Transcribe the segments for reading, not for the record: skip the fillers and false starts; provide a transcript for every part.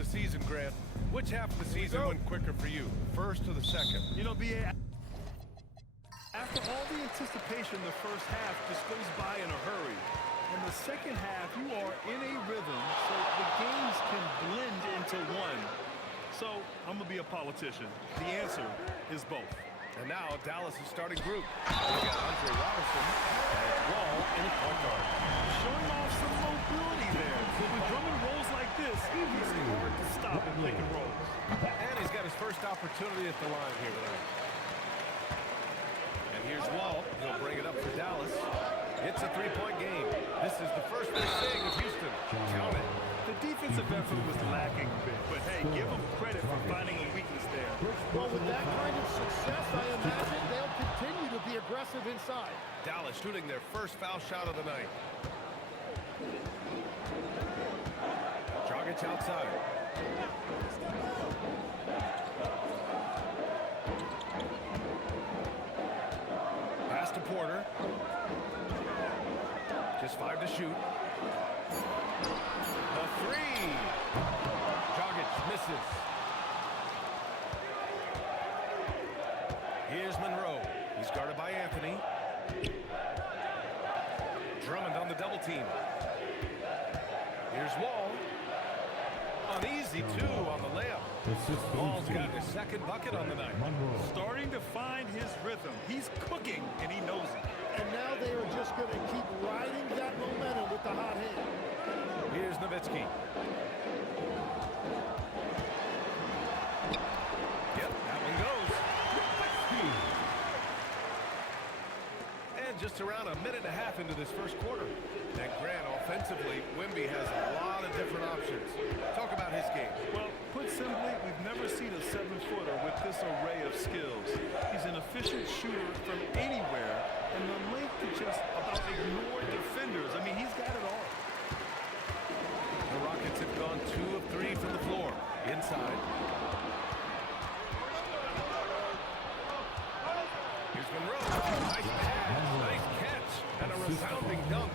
the season, Grant. Which half of the season went quicker for you, first or the second? You know, B.A., after all the anticipation, the first half just goes by in a hurry. In the second half, you are in a rhythm, so the games can blend into one. So, I'm going to be a politician. The answer is both. And now, Dallas' starting group. We got Andre Robertson and Wall in the point guard. Showing off some mobility there. When Drummond rolls like this, he's hard to stop in pick and rolls. And he's got his first opportunity at the line here tonight. And here's Wall. He'll bring it up for Dallas. It's a three-point game. This is the first we're seeing of Houston. Count it. The defensive effort was lacking a bit, but hey, give them credit for finding a weakness there. Well, with that kind of success, I imagine they'll continue to be aggressive inside. Dallas shooting their first foul shot of the night. Dragic outside. Pass to Porter. Just 5 to shoot. The three. Dragic misses. Here's Monroe. He's guarded by Anthony. Drummond on the double team. Here's Wall. An easy two on the layup. Wall's got his second bucket on the night. Starting to find his rhythm. He's cooking, and he knows it. And now they are just going to keep riding that momentum with the hot hand. Here's Nowitzki. Yep, that one goes. And just around a minute and a half into this first quarter. And Grant, offensively, Wemby has a lot of different options. Talk about his game. Well, put simply, we've never seen a 7-footer with this array of skills. He's an efficient shooter from anywhere, and the length to just about ignore defenders. I mean, he's got it all. The Rockets have gone 2 of 3 from the floor. Inside. Here's Monroe. Nice pass. Nice catch. And a resounding dunk.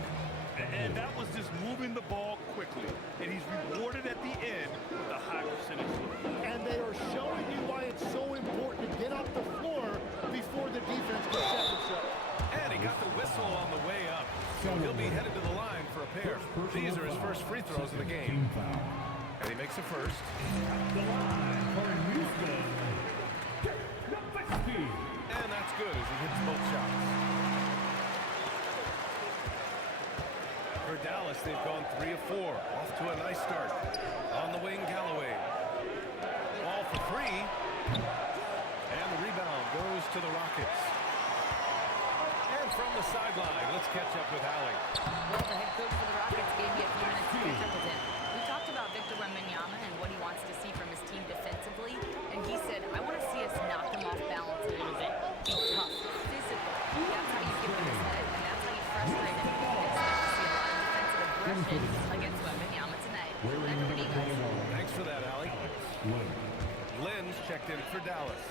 And that was just moving the ball quickly. And he's rewarded at the end with a high percentage look. And they are showing you why it's so important to get off the floor before the defense can set themselves. And he got the whistle on the way up. So he'll be headed to the line for a pair. These are his first free throws of the game. And he makes a first. The line for Houston. And that's good as he hits both shots. For Dallas, they've gone 3 of 4. Off to a nice start. On the wing, Galloway. Ball for 3. And the rebound goes to the Rockets. And from the sideline, let's catch up with Allie. Well, the head coach for the Rockets gave me a few minutes to catch up with him. We talked about Victor Wembanyama and what he wants to see from his team defensively, and he said, I want to see us knock them off balance a little bit. Be tough, physical. That's how you get in his head, and that's how you frustrate him. Against Wembanyama tonight. That's pretty good. Thanks for that, Allie. Lynn's checked in for Dallas.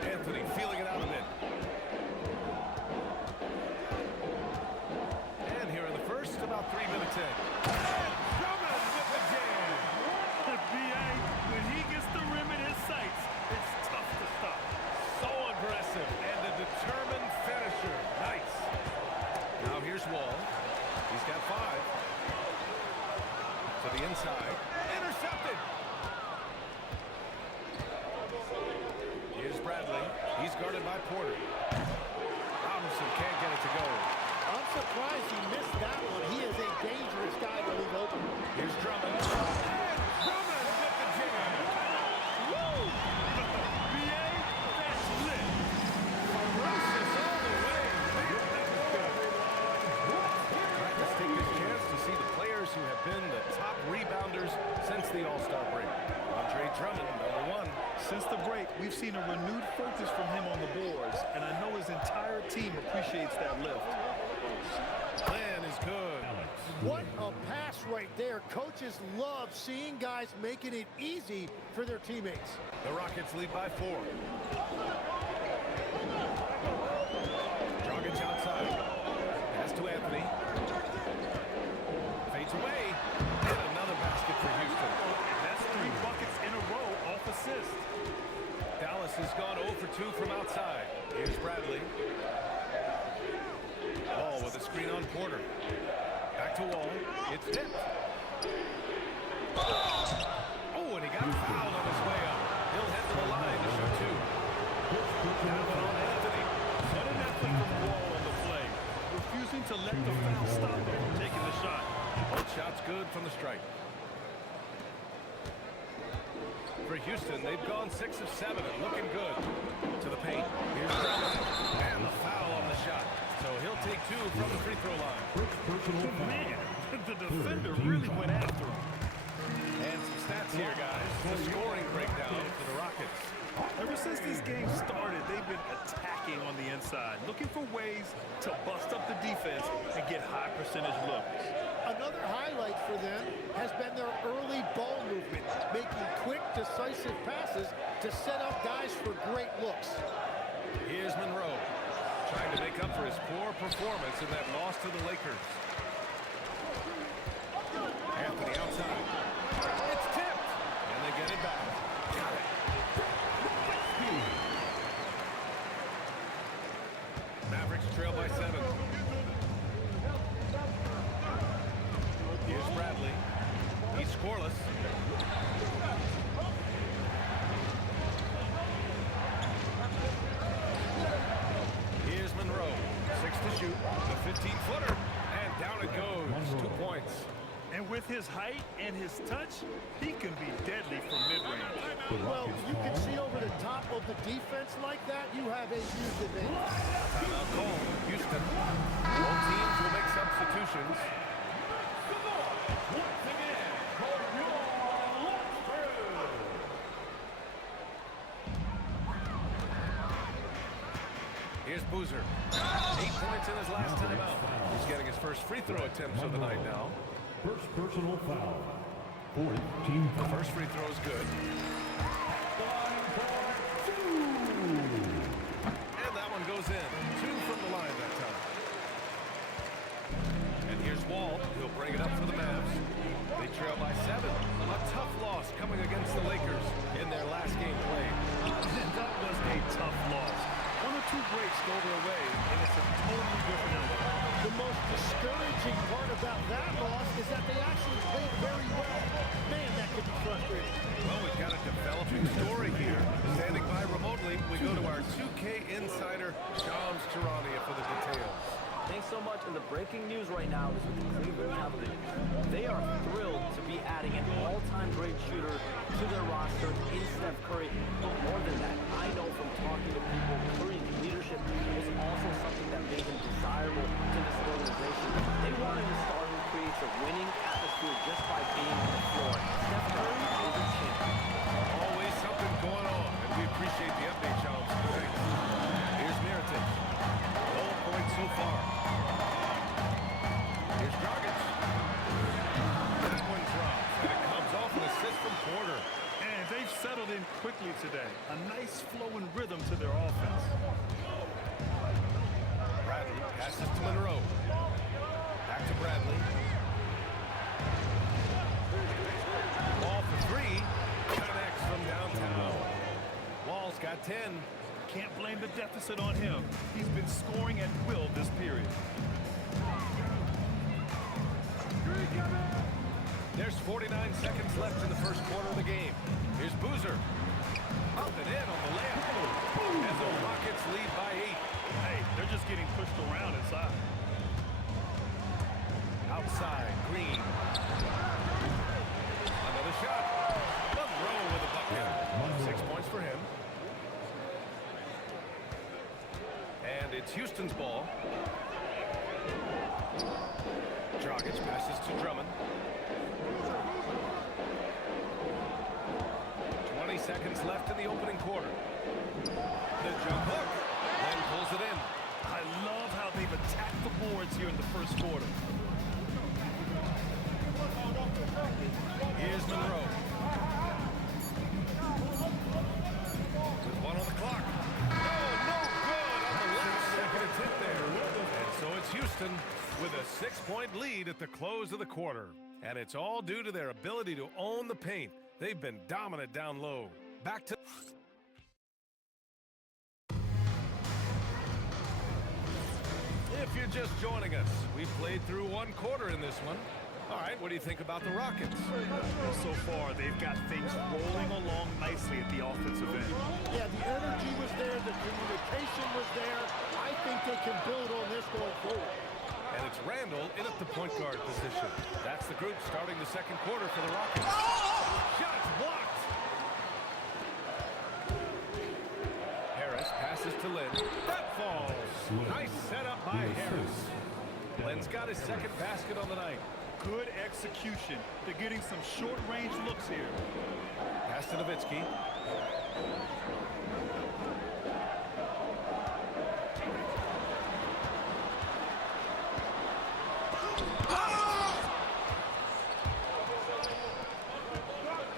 Anthony feeling it out a bit. And here in the first, about 3 minutes in. And Drummond with the jam. B.A., when he gets the rim in his sights, it's tough to stop. So aggressive and a determined finisher. Nice. Now here's Wall. He's got 5. To the inside. Intercepted. Here's Bradley. He's guarded by Porter. Robinson can't get it to go. I'm surprised he missed that one. He is a dangerous guy to leave open. Here's Drummond. And Drummond with the jam. Woo! B.A., that's lit. Ferocious all the way. Let's take this chance to see the players who have been the top rebounders since the All-Star break. Andre Drummond, #1. Since the break, we've seen a renewed focus from him on the boards, and I know his entire team appreciates that lift. Plan is good. What a pass right there. Coaches love seeing guys making it easy for their teammates. The Rockets lead by 4. Dragic outside. Pass to Anthony. Fades away. 2 from outside. Here's Bradley. Wall with a screen on Porter. Back to Wall. It's tipped. Oh, and he got fouled on his way up. He'll head to the line to shoot 2. That one on Anthony. What an effort from Wall on the play. Refusing to let the foul stop him from taking the shot. Both shots good from the strike. For Houston, they've gone 6 of 7 and looking good. To the paint. Here's Drummond. And the foul on the shot. So he'll take 2 from the free throw line. Man, the defender really went after him. And some stats here, guys. The scoring breakdown for the Rockets. Ever since this game started, they've been attacking on the inside, looking for ways to bust up the defense and get high percentage looks. Another highlight for them has been their early ball movement, making quick, decisive passes to set up guys for great looks. Here's Monroe, trying to make up for his poor performance in that loss to the Lakers. Anthony outside. It's tipped, and they get it back. Got it. Mavericks trail by 7. Here's Bradley. He's scoreless. Here's Monroe. 6 to shoot. The 15-footer. And down it goes. 2 points. And with his height and his touch, he can be deadly from mid-range. Well, you can see over the top of the defense like that, you have a huge advantage. Timeout call. Houston. Both teams will make substitutions. Here's Boozer. 8 points in his last timeout. He's getting his first free throw attempts of the night now. First personal foul. Fourth team The foul. first free throw is good. And that one goes in. 2 from the line that time. And here's Wall. He'll bring it up for the Mavs. They trail by 7. A tough loss coming against the Lakers in their last game played. That was a tough loss. 1 or 2 breaks go their way, and it's a totally different outcome. The most discouraging part about that loss is that they actually played very well. Man, that could be frustrating. Well, we've got a developing story here. Standing by remotely, we go to our 2K insider, Shams Charania, for the details. Thanks so much. And the breaking news right now is with the Cleveland Cavaliers. They are thrilled to be adding an all-time great shooter to their roster in Steph Curry. But more than that, I know from talking to people, Curry's leadership was also something that made him desirable to this organization. They wanted a star who creates a winning atmosphere just by being on the floor. Steph Curry is a champion. Always something going on, and we appreciate the update, Shams. Thanks. Here's Mirotic. No points so far. Here's Dragic. That one drops, and it comes off an assist from Porter. And they've settled in quickly today. A nice flowing rhythm to their offense. Bradley passes to Monroe. Back to Bradley. Ball for 3. Connects from downtown. Wall's got 10. Can't blame the deficit on him. He's been scoring at will this period. There's 49 seconds left in the first quarter of the game. Here's Boozer. Up and in on the layup. And the Rockets lead by 8. Hey, they're just getting pushed around inside. Outside, Green. Another shot. Monroe with a bucket. 6 points for him. And it's Houston's ball. Dragic passes to Drummond. 20 seconds left in the opening quarter. The jump hook. Then pulls it in. I love how they've attacked the boards here in the first quarter. Here's Monroe. With 1 on the clock. No good on the last second attempt there. And so it's Houston with a 6-point lead at the close of the quarter. And it's all due to their ability to own the paint. They've been dominant down low. Back to If you're just joining us, we've played through one quarter in this one. All right, what do you think about the Rockets? Well, so far, they've got things rolling along nicely at the offensive end. Yeah, the energy was there, the communication was there. I think they can build on this going forward. And it's Randall in at the point guard position. That's the group starting the second quarter for the Rockets. Shots blocked. Harris passes to Lynn. That falls. Nice setup by Harris. Lynn's got his second basket on the night. Good execution. They're getting some short-range looks here. Pass to Nowitzki.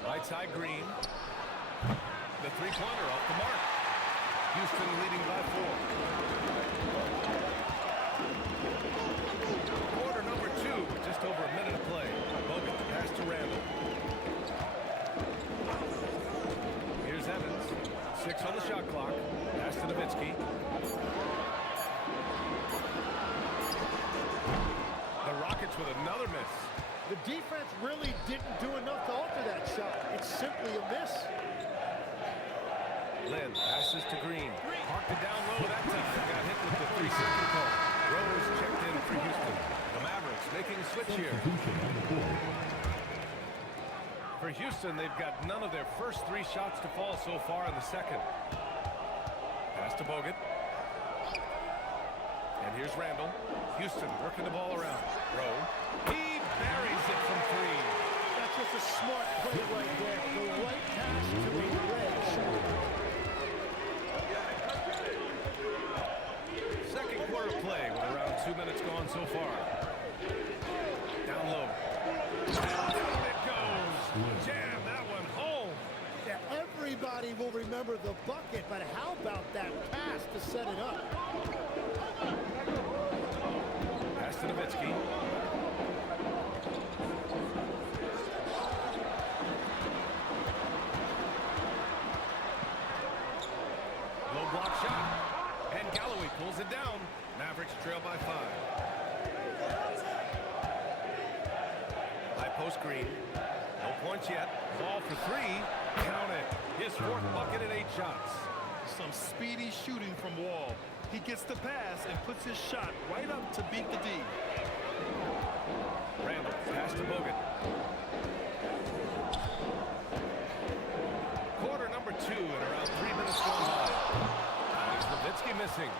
Right side Green. The three-pointer off the mark. Houston leading by 4. Quarter number 2, just over a minute of play. Bogut pass to Randall. Here's Evans. 6 on the shot clock. Pass to Nowitzki. The Rockets with another miss. The defense really didn't do enough to alter that shot. It's simply a miss. Lynn passes to Green. Parked it down low that time. Got hit with the 3-second call. Rose checked in for Houston. The Mavericks making a switch here. For Houston, they've got none of their first 3 shots to fall so far in the second. Pass to Bogut. And here's Randall. Houston working the ball around. Rowe. He buries it from 3. That's just a smart play right there. The right pass to a red shooter. Second quarter play with around 2 minutes gone so far. Down low. Down it goes. Jam that one home. Yeah, everybody will remember the bucket, but how about that pass to set it up? Pass to Nowitzki. Low block shot. And Galloway pulls it down. Mavericks trail by 5. High post Green. No points yet. Ball for 3. Count it. His 4th bucket and 8 shots. Some speedy shooting from Wall. He gets the pass and puts his shot right up to beat the D. Randall pass to Bogut. Quarter number 2 and around 3 minutes gone by. There's Nowitzki missing.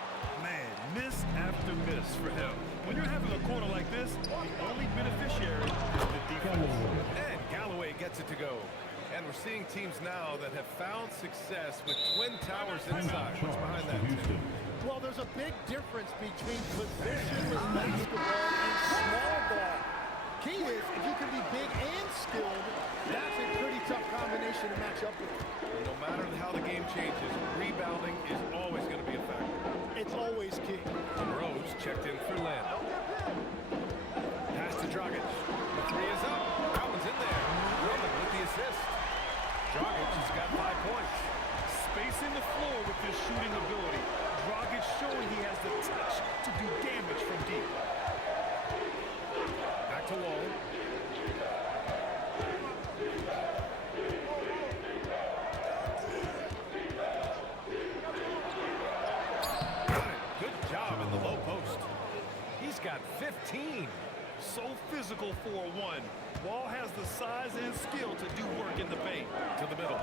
Man, miss after miss for him. When you're having a corner like this, the only beneficiary is the defense. And Galloway gets it to go. And we're seeing teams now that have found success with twin towers inside. What's behind that, Tim? Well, there's a big difference between positionless basketball and small ball. Key is, if you can be big and skilled, that's a pretty tough combination to match up with. No matter how the game changes, rebounding is always going to be a factor. It's always key. And Rose checked in for Lynn. Pass to Dragic. The 3 is up. That one's in there. Roman with the assist. Dragic has got 5 points. Spacing the floor with his shooting ability. Dragic showing he has the touch to do damage from deep. Back to Wall. Got it. Good job in the low post. He's got 15. So physical for a 1. Wall has the size and skill to do work in the paint. To the middle.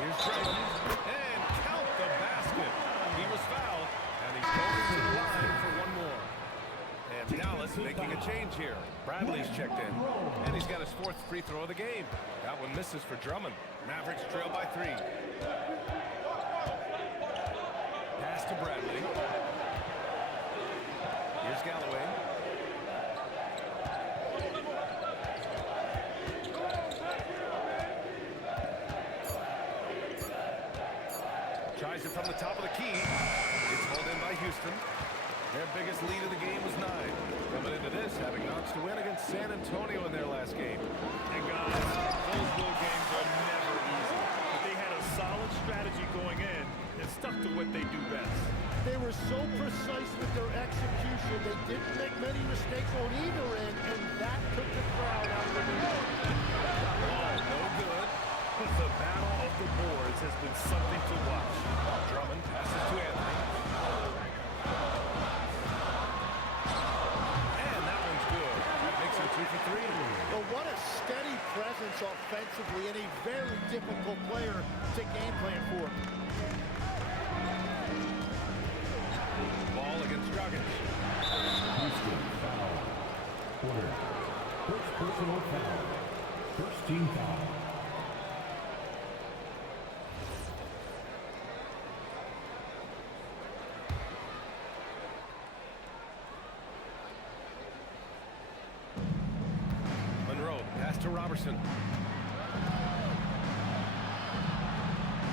Here's Draymond. And count the basket. He was fouled, and he's going to the line for 1 more. And Dallas making a change here. Bradley's checked in, and he's got his 4th free throw of the game. That one misses for Drummond. Mavericks trail by 3. Pass to Bradley. Here's Galloway. Tries it from the top of the key. It's hauled in by Houston. Their biggest lead of the game was 9. Coming into this, having notched to win against San Antonio in their last game. And guys, those road games are never easy. But they had a solid strategy going in and stuck to what they do best. They were so precise with their execution They didn't make many mistakes on either end, and that took the crowd out of the game. Ball no good. The battle of the boards has been something to watch. Drummond passes to Anthony. And that one's good. That makes it 2 for 3. But what a steady presence offensively and a very difficult player to game plan for. Ball against Dragic. Houston foul. Quarter. First personal foul. First team foul. Monroe, pass to Robertson.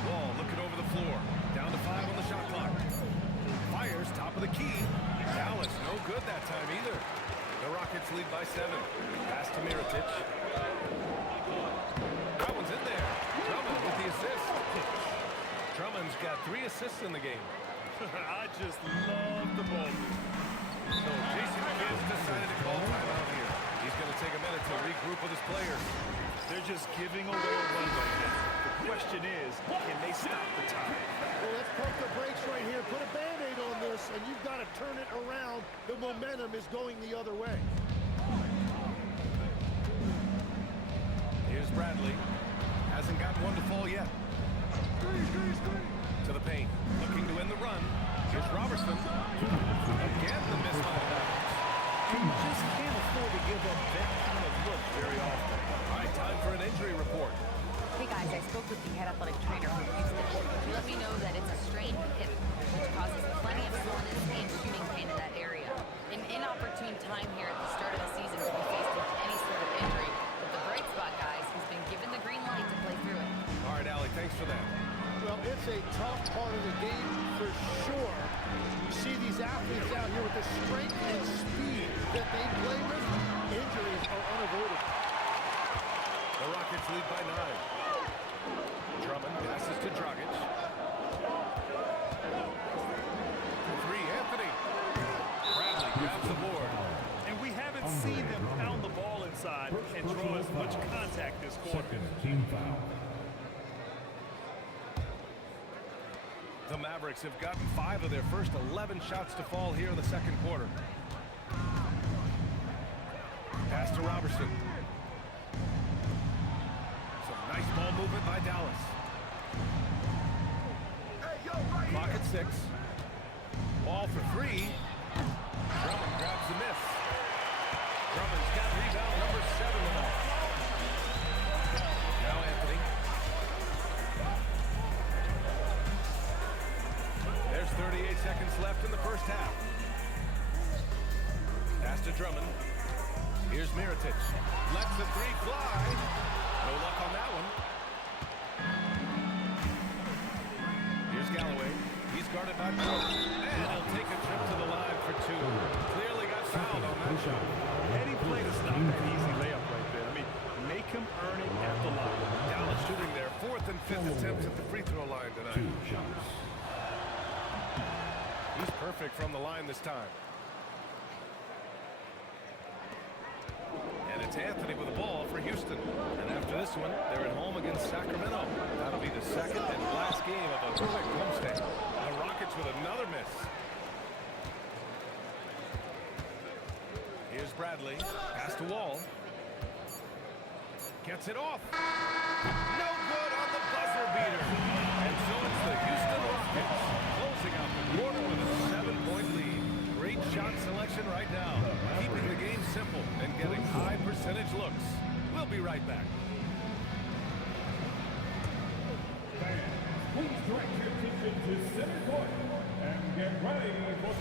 Wall looking over the floor. Down to 5 on the shot clock. Fires, top of the key. Dallas, no good that time either. The Rockets lead by 7. Pass to Mirotic. That one's in there. Drummond with the assist. Drummond's got 3 assists in the game. I just love the ball. So Jason Kidd's decided to call timeout here. He's going to take a minute to regroup with his players. They're just giving away a run right now. The question is, can they stop the time? Well, let's pump the brakes right here. Put a Band-Aid on this, and you've got to turn it around. The momentum is going the other way. Here's Bradley. Hasn't gotten one to fall yet. To the paint. Looking to win the run. Here's Robertson. Again, the miss by bounds. You just can't afford to give up that kind of look very often. All right, time for an injury report. Hey guys, I spoke with the head athletic trainer from Houston. He let me know that it's a strained hip, which causes plenty of soreness and shooting pain in that area. An inopportune time here at the start of the season to be faced with any sort of injury. But the bright spot, guys, he's been given the green light to play through it. All right, Allie, thanks for that. Well, it's a tough part of the game for sure. You see these athletes out here with the strength and speed that they play with. Injuries are unavoidable. The Rockets lead by 9. Drummond passes to Dragic. For 3, Anthony. Bradley grabs the board. And we haven't seen them pound the ball inside and draw as much contact this quarter. Second team foul. The Mavericks have gotten 5 of their first 11 shots to fall here in the second quarter. Pass to Robertson. Some nice ball movement by Dallas. Clock at 6. Ball for 3. Drummond grabs the miss. Drummond's got rebound number 7 tonight. Now Anthony. There's 38 seconds left in the first half. Pass to Drummond. Here's Mirotic. Lets the 3 fly. No luck on that one. Here's Galloway. He's guarded by Porter. And he'll take a trip to the line for 2. Clearly got fouled on that shot. Eddie played is not an easy layup right there. I mean, make him earn it at the line. Dallas shooting their 4th and 5th attempts at the free throw line tonight. 2 shots. He's perfect from the line this time. And it's Anthony with the ball for Houston. And after this one, they're at home against Sacramento. That'll be the second and last game of a quick homestand. The Rockets with another miss. Here's Bradley. Pass to Wall. Gets it off. No good on the buzzer beater. And so it's the Houston Rockets closing out the quarter with a 7-point lead. Great shot selection right now. Keeping the game simple and getting high percentage looks. We'll be right back. Please direct your attention to center court and get ready for...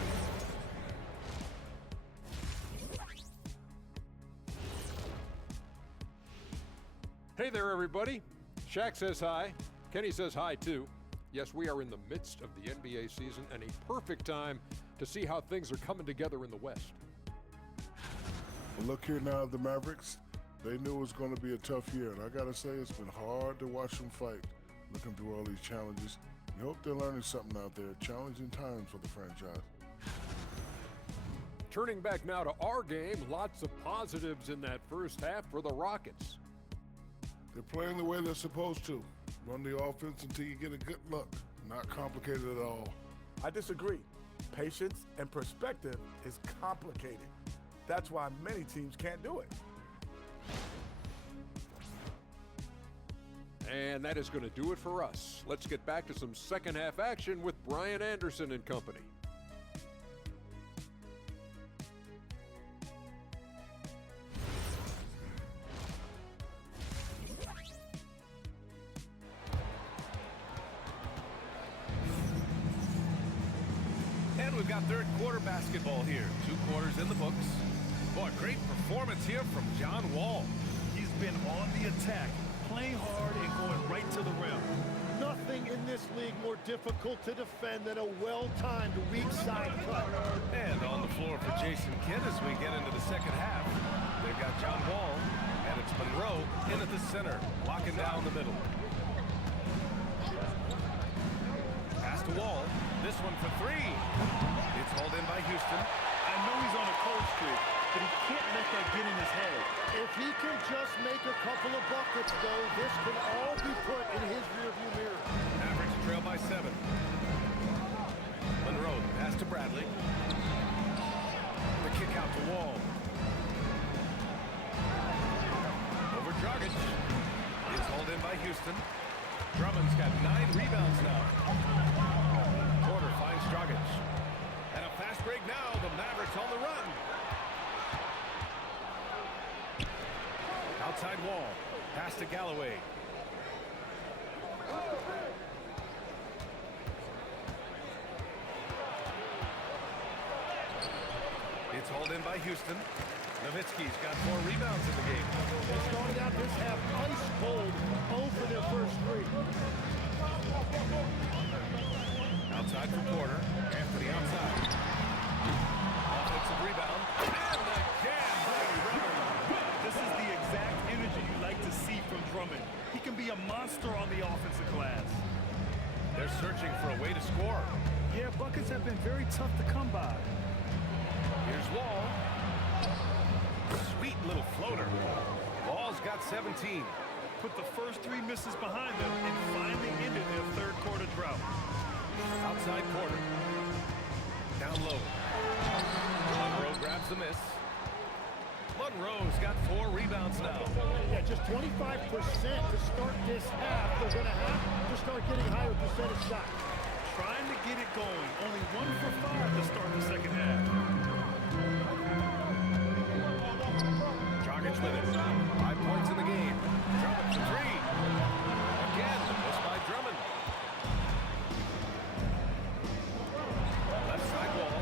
Hey there, everybody. Shaq says hi. Kenny says hi, too. Yes, we are in the midst of the NBA season and a perfect time to see how things are coming together in the West. Well, look here now, the Mavericks. They knew it was going to be a tough year, and I got to say it's been hard to watch them fight, looking through all these challenges. We hope they're learning something out there. Challenging times for the franchise. Turning back now to our game, lots of positives in that first half for the Rockets. They're playing the way they're supposed to. Run the offense until you get a good look. Not complicated at all. I disagree. Patience and perspective is complicated. That's why many teams can't do it. And that is going to do it for us. Let's get back to some second half action with Brian Anderson and company. And we've got third quarter basketball here. 2 quarters in the books. Boy, great performance here from John Wall. He's been on the attack, playing hard and going right to the rim. Nothing in this league more difficult to defend than a well-timed weak side cut. And on the floor for Jason Kidd as we get into the second half. They've got John Wall, and it's Monroe in at the center, locking down the middle. Pass to Wall. This one for 3. It's hauled in by Houston. I know he's on a cold streak, but he can't let that get in his head. If he can just make a couple of buckets, though, this can all be put in his rearview mirror. Mavericks trail by 7. Monroe, the pass to Bradley. The kick out to Wall. Over Dragic. It's hauled in by Houston. Drummond's got 9 rebounds now. Porter finds Dragic. And a fast break now. The Mavericks on the run. Outside Wall. Pass to Galloway. It's hauled in by Houston. Nowitzki's got 4 rebounds in the game. They started out this half ice cold, 0 for their first 3. Outside for Porter. Anthony outside. Offensive rebound. And again by Drummond. This is the exact energy you like to see from Drummond. He can be a monster on the offensive glass. They're searching for a way to score. Yeah, buckets have been very tough to come by. Here's Wall. Sweet little floater. Wall's got 17. Put the first 3 misses behind them and finally ended their third quarter drought. Outside Porter. Down low. Monroe grabs the miss. Monroe's got 4 rebounds now. Yeah, just 25% to start this half. They're going to have to start getting higher percentage shots. Trying to get it going. Only 1 for 5 to start the second half. Dragic with it. 5 points in the game. Drummond for 3. Again, the miss by Drummond. Left side Wall.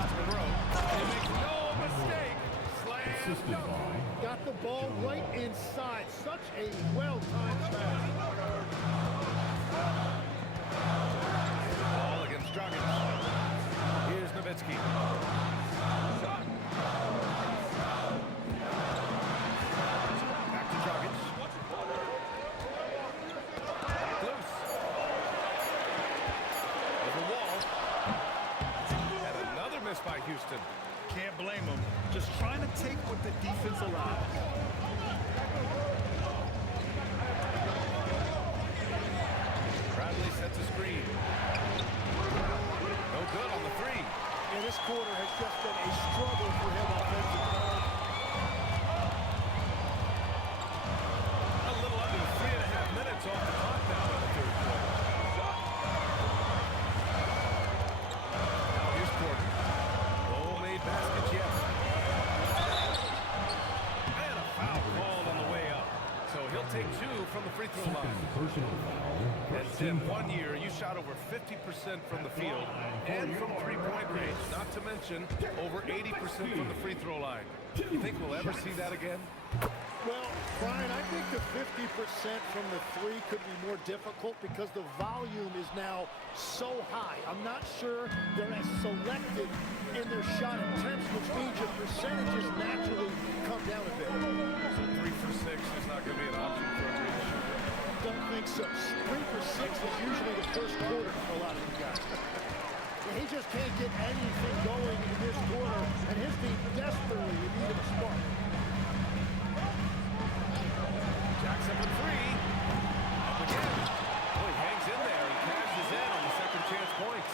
It's Monroe. He makes no mistake. Slam. Got the ball right inside. Such a well-timed pass. Ball against Dragic. Here's Nowitzki. Back to Dragic. Back loose. Over Wall. And another miss by Houston. Can't blame him. Just trying to take what the defense allows. Bradley sets a screen. No good on the 3. And this quarter has just been a struggle for him offensively. A little under 3.5 minutes off the clock now in the third quarter. Now here's Porter. No made baskets yet. And a foul called on the way up. So he'll take 2 from the free throw line. And Tim, 1 year, you shot over 50% from the field and from three-point range, not to mention over 80% from the free throw line. You think we'll ever see that again? Well, Brian, I think the 50% from the 3 could be more difficult because the volume is now so high. I'm not sure they're as selective in their shot attempts, which means your percentages naturally come down a bit. So 3 for 6 is not going to be an option for a great shooter. Don't think so. 3 for 6 is usually the first quarter for a lot of you guys. He just can't get anything going in this quarter, and his team desperately in need of a spark. Jacks up a three. Up again. Oh, he hangs in there and cashes in on the second chance points.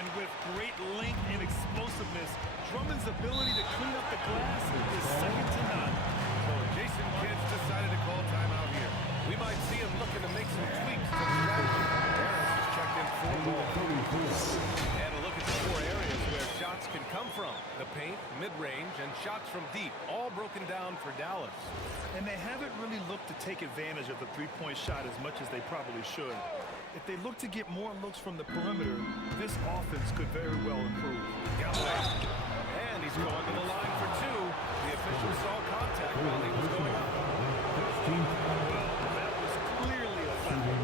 And with great length and explosiveness, Drummond's ability to clean up the glass is second to none. So Jason Kidd's decided to call timeout here. We might see him looking to make some tweaks to the strategy. Harris has checked in 4 balls. And a look at the 4 areas where shots can come from. The paint, mid-range, and shots from deep, all broken down for Dallas. And they haven't really looked to take advantage of the three-point shot as much as they probably should. If they look to get more looks from the perimeter, this offense could very well improve. Galloway. And he's going to the line for 2. The official saw contact while he was going up. That was clearly a foul.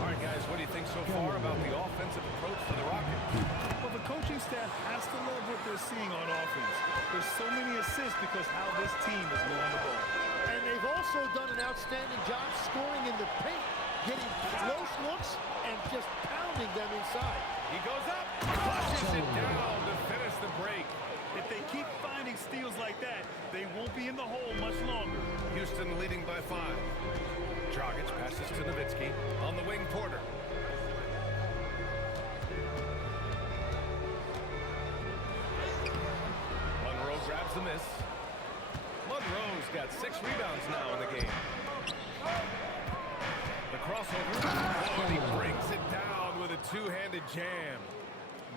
All right, guys, what do you think so far about the offensive approach for the Rockets? Well, the coaching staff has to love what they're seeing on offense. There's so many assists because how this team is moving the ball. And they've also done an outstanding job scoring in the paint, getting close looks and just pounding them inside. He goes up, flushes it down to finish the break. If they keep finding steals like that, they won't be in the hole much longer. Houston leading by 5. Dragic passes to Nowitzki. On the wing, Porter. Monroe grabs the miss. Monroe's got 6 rebounds now in the game. The crossover. Oh, and he brings it down with a 2-handed jam.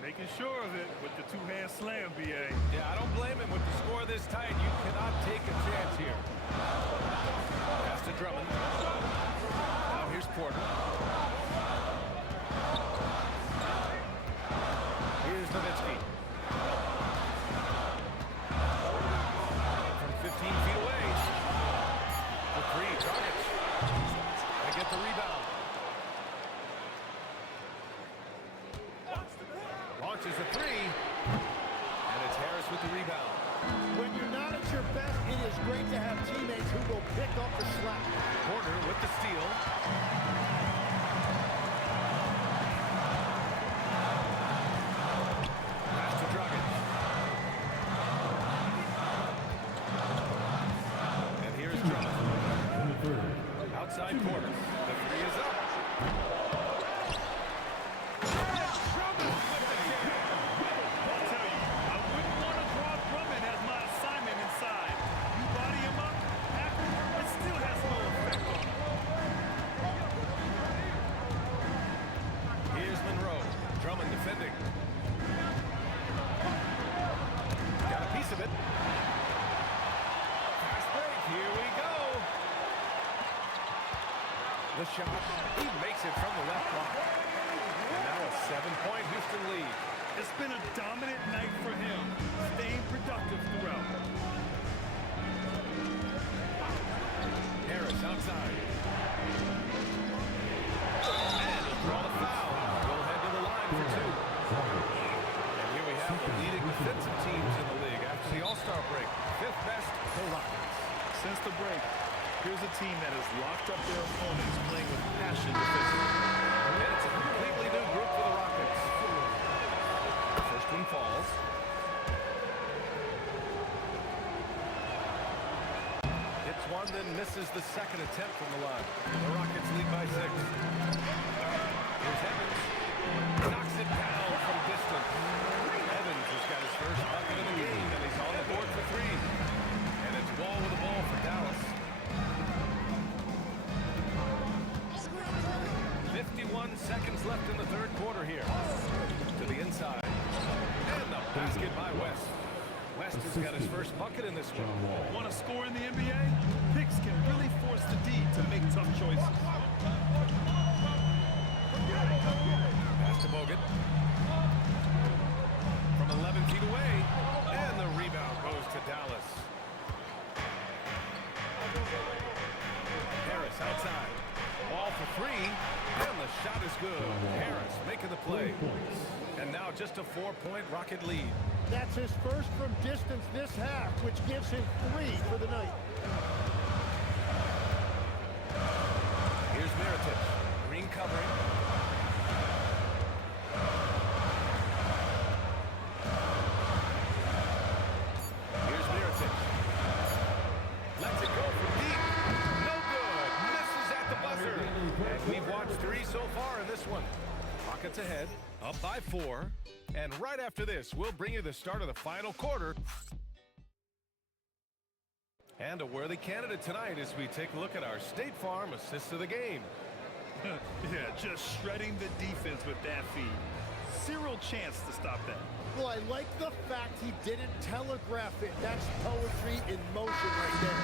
Making sure of it with the two-hand slam, B.A. Yeah, I don't blame him with the score this tight. You cannot take a chance here. Pass to Drummond. Now here's Porter. Here's Nowitzki. From 15 feet away. For 3, Dragic. They get the rebound. Launches a 3. And it's Harris with the rebound. When you're not at your best, it is great to have teammates who will pick up the slack. Porter with the steal. Pass to Dragic. And here's Drummond. Outside Porter. The 3 is up. Defending. Got a piece of it. Fast break. Here we go. The shot. He makes it from the left block. And now a 7-point Houston lead. It's been a dominant night for him, staying productive throughout. Harris outside. And he'll draw the foul. For 2. And here we have the leading defensive teams in the league after the All-Star break. 5th best, the Rockets. Since the break, here's a team that has locked up their opponents playing with passion defensively. And it's a completely new group for the Rockets. The first one falls. Hits one, then misses the second attempt from the line. The Rockets lead by 6. Here's Evans. Knocks it down from distance. Evans has got his first bucket of the game, and he's on the board for 3. And it's Wall with the ball for Dallas. 51 seconds left in the 3rd quarter here. To the inside. And the basket by West. West has got his first bucket in this one. Want to score in the NBA? Picks can really force the D to make tough choices. Pass to Bogut. From 11 feet away. And the rebound goes to Dallas. Harris outside. Ball for 3. And the shot is good. Harris making the play. And now just a 4-point Rocket lead. That's his first from distance this half, which gives him 3 for the night. Here's Mirotic. Green covering. 3 so far in this one. Rockets ahead, up by 4. And right after this, we'll bring you the start of the final quarter. And a worthy candidate tonight as we take a look at our State Farm assists of the game. Yeah, just shredding the defense with that feed. Zero chance to stop that. Well, I like the fact he didn't telegraph it. That's poetry in motion right there.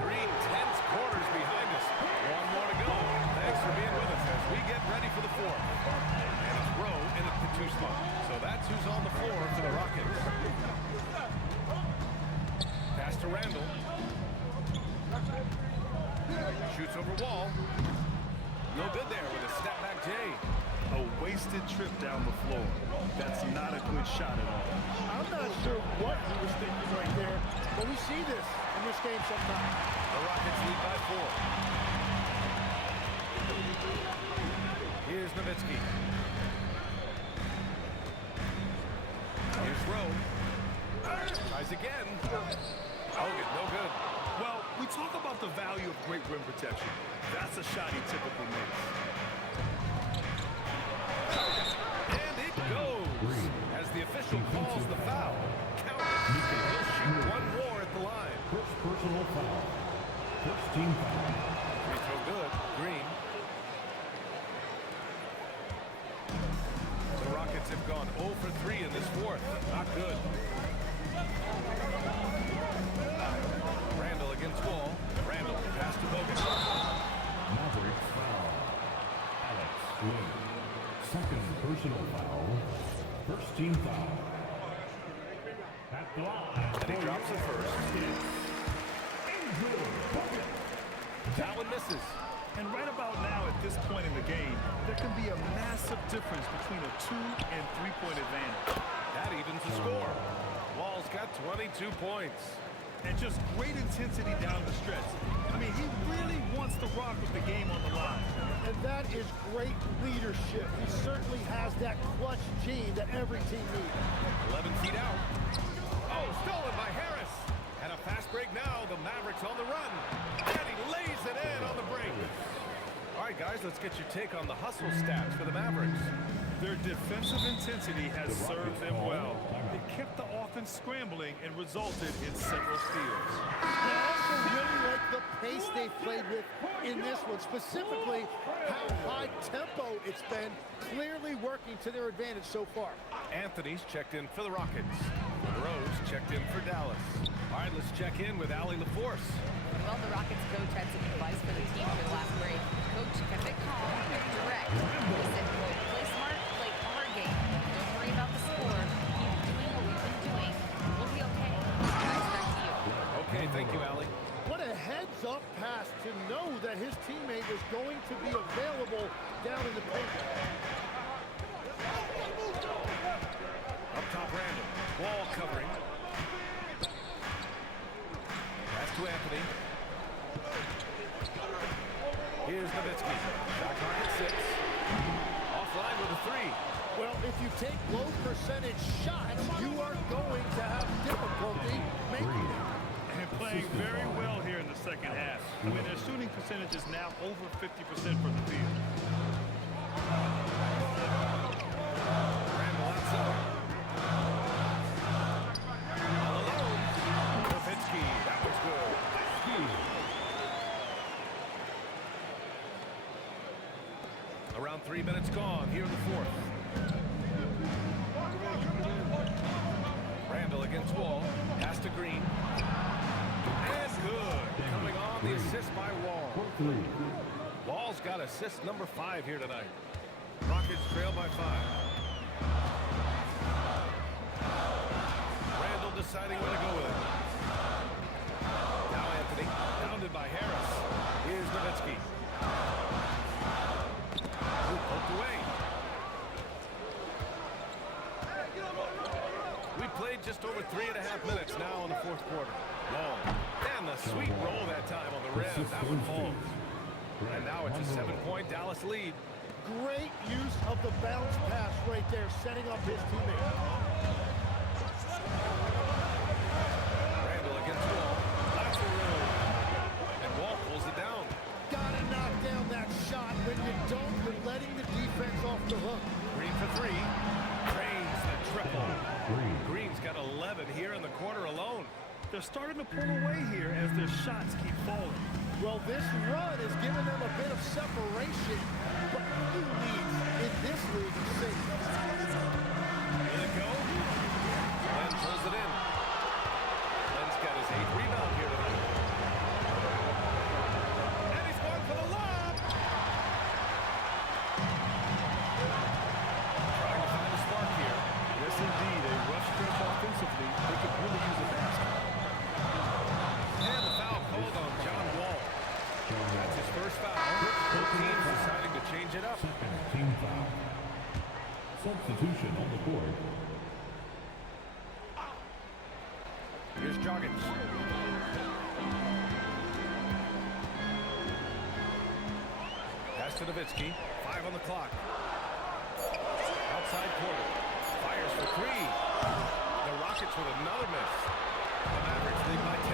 3 tense quarters behind us. One more to go. Thanks for being with us as we get ready for the fourth. And it's Rowe in at the 2 spot. So that's who's on the floor for the Rockets. Pass to Randall. Shoots over Wall. No good there with a step back J. A wasted trip down the floor. That's not a good shot at all. I'm not sure what he was thinking right there, but we see this in this game sometimes. The Rockets lead by 4. Here's Nowitzki. Here's Rowe. Tries again. Hogan, no good. Well, we talk about the value of great rim protection. That's a shot he typically makes. And it goes. As the official calls the foul. Count it. He'll shoot one more at the line. First personal foul. First team foul. Free throw good. Green. The Rockets have gone 0 for 3 in this fourth. Not good. Randall against Wall. Randall pass to Bogan. Mavericks foul. Alex Wood. Second personal foul. First team foul. At the line. And he drops it first. That one misses. And right about now, at this point in the game, there can be a massive difference between a 2- and 3-point advantage. That evens the score. Wall's got 22 points. And just great intensity down the stretch. I mean, he really wants to rock with the game on the line. And that is great leadership. He certainly has that clutch gene that every team needs. 11 feet out. Oh, stolen by Harris. And a fast break now. The Mavericks on the run. And he lays it in on the break. All right, guys, let's get your take on the hustle stats for the Mavericks. Their defensive intensity has served them well. It kept the offense scrambling and resulted in several steals. I also really like the pace they played with in this one, specifically how high tempo it's been, clearly working to their advantage so far. Anthony's checked in for the Rockets. Rose checked in for Dallas. All right, let's check in with Allie LaForce. Well, the Rockets coach had some advice for the team for the last break. Coach kept it calm, direct. He said, quote, play smart, play our game. Don't worry about the score. Keep doing what we've been doing. We'll be okay. Guys, back to you. Okay, thank you, Allie. What a heads-up pass to know that his teammate was going to be available down in the paint. Up top, Randall. Wall covering. Pass to Anthony. Here's Nowitzki. Shot clock at 6. Offline with a 3. Well, if you take low percentage shots, you are going to have difficulty making them. And playing very well here in the second half, when their shooting percentage is now over 50% from the field. Randall outside. All alone. Nowitzki. That was good. Around 3 minutes gone here in the fourth. Randall against Wall. Pass to Green. And good. Coming on the assist by Wall. Wall's got assist number 5 here tonight. Rockets trail by 5. Randall deciding where to go with it. Now Anthony. Pounded by Harris. Here's Nowitzki. Poked away. We played just over 3.5 minutes now in the fourth quarter. Long. And the sweet roll that time on the rim. That one falls. And now it's a 7-point Dallas lead. Great use of the bounce pass right there, setting up his teammate. Randall against Wall. Lots of room. And Wall pulls it down. Got to knock down They're starting to pull away here as their shots keep falling. Well, this run has given them a bit of separation, but who needs in this league is safe. Will it go? Glenn pulls it in. Glenn's got his 8th rebound here tonight. And he's going for the lob. Trying to find a spark here. Yes, indeed. A rough stretch offensively. They could really use a basket. And the foul called on John Wall. That's his first foul. Both teams deciding to change it up. Second team foul. Substitution on the court. Here's Joggins. Pass to Nowitzki. 5 on the clock. Outside Porter. Fires for 3. The Rockets with another miss. The Mavericks lead by 10.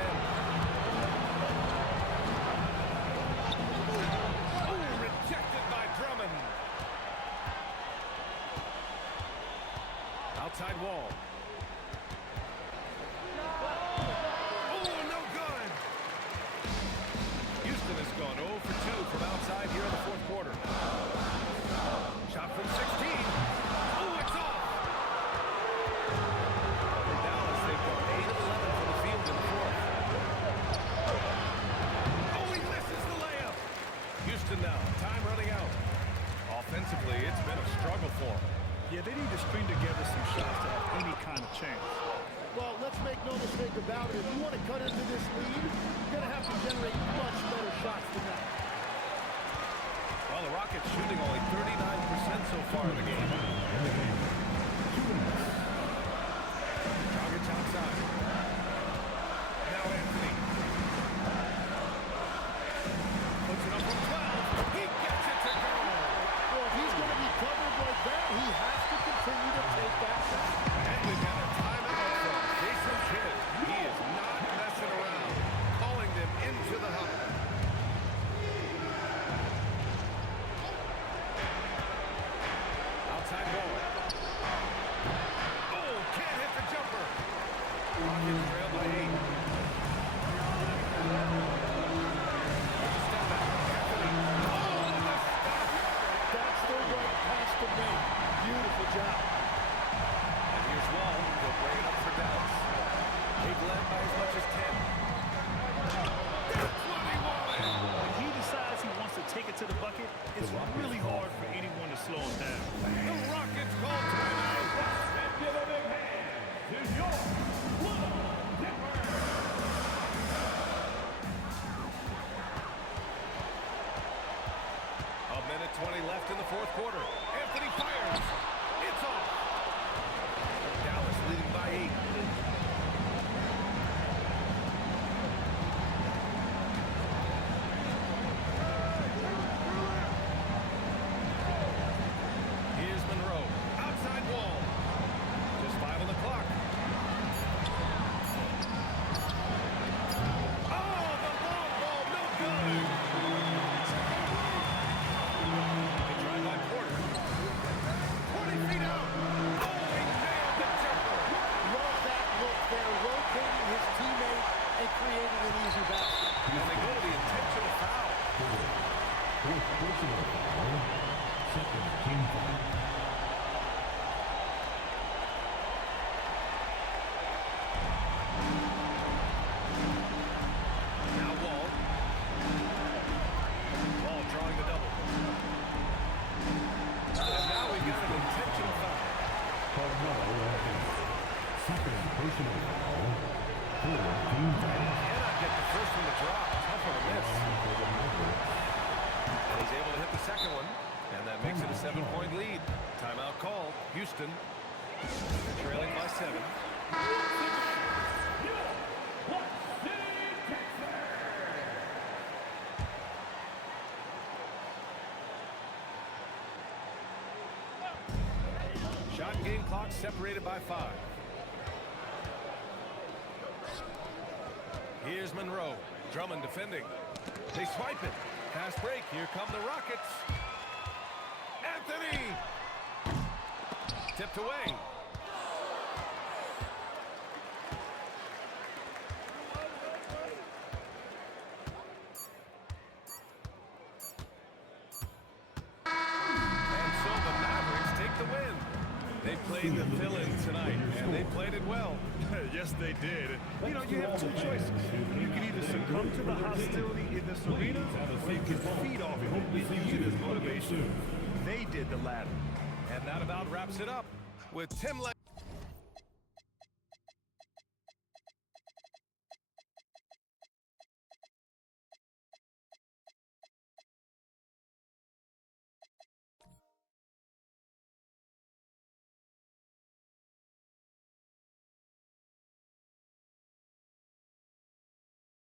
Oh, rejected by Drummond. Outside Wall. Oh, no good. Houston has gone 0 for 2 from outside here in the fourth quarter. Shot from 16. Oh, it's off. For Dallas, they've gone 8 of 11 from the field in the fourth. Oh, he misses the layup. Houston now, time running out. Offensively, it's been a struggle for them. Yeah, they need to string together some shots to have any kind of chance. Well, let's make no mistake about it. If you want to cut into this lead, you're going to have to generate much better shots than that. Well, the Rockets shooting only 39% so far in the game. Joggins outside. Now Anthony. Puts it up from 12. He gets it to go. Well, if he's going to be covered like that, he has to continue to take that shot. And we've got a timeout from Jason Kidd. He is not messing around, calling them into the huddle. Outside Wall. Oh, can't hit the jumper. Rockets trail by 8. Step back. Anthony. Oh, the stop. That's the right pass to make. Beautiful job. And here's Wall. He'll bring it up for Dallas. They've led by as much as 10. That's what he wanted. When he decides he wants to take it to the bucket, it's really hard for anyone to slow him down. The Rockets call timeout. And give a big hand to your Little Dipper. A minute 20 left in the fourth quarter. Anthony fires. It's off. Dallas leading by 8. Here's Monroe. Outside Wall. Just 5 on the clock. Oh, the long ball, no good. Good drive by Porter. 20 feet out. Oh, he nailed the jumper. Love that look there, rotating his teammate and creating an easy basket. And they go to the intentional foul. Fourth personal foul. Second team foul. Now Wall. Wall drawing the double. And now we've got an intentional foul. Carmelo Anthony. Second personal foul. Fourth team foul. Cannot get the first one to drop. Tough on a miss. For the Mavericks. And he's able to hit the second one. And that makes it a 7-point lead. Timeout called. Houston. They're trailing by 7. Shot and game clock separated by 5. Here's Monroe. Drummond defending. They swipe it. Fast break. Here come the Rockets. Anthony! Tipped away. played the fill-in tonight, and they played it well. Yes, they did. You know, you have two choices. You can either succumb to the hostility in this arena, or you can feed off it and use it as motivation. They did the latter. And that about wraps it up with Tim